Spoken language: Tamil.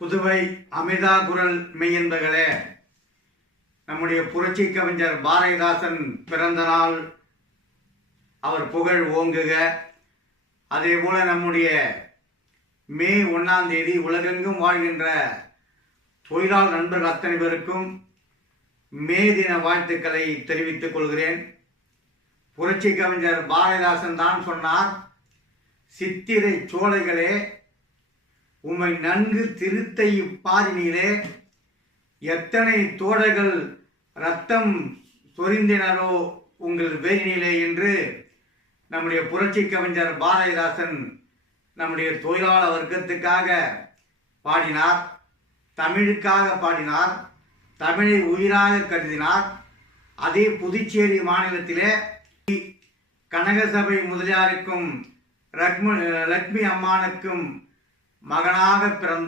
புதுவை அமிர்தா குரல் மெய்யன்பர்களே, நம்முடைய புரட்சி கவிஞர் பாரதிதாசன் பிறந்த நாள். அவர் புகழ் ஓங்குக. அதே போல நம்முடைய மே 1ஆம் தேதி உலகெங்கும் வாழ்கின்ற தொழிலாளர் நண்பர்கள் அத்தனை பேருக்கும் மே தின வாழ்த்துக்களை தெரிவித்துக் கொள்கிறேன். புரட்சி கவிஞர் பாரதிதாசன் தான் சொன்னார், சித்திரை சோலைகளே உம்மை நன்கு திருத்த இப்பாரினிலே எத்தனை தோழர்கள் இரத்தம் சொரிந்தினரோ உங்கள் வேரினிலே என்று நம்முடைய புரட்சி கவிஞர் பாரதிதாசன் நம்முடைய தொழிலாளர் வர்க்கத்துக்காக பாடினார், தமிழுக்காக பாடினார், தமிழை உயிராக கருதினார். அதே புதுச்சேரி மாநிலத்திலே கனகசபை முதலியாருக்கும் லட்சுமி அம்மானுக்கும் மகனாக பிறந்தார்.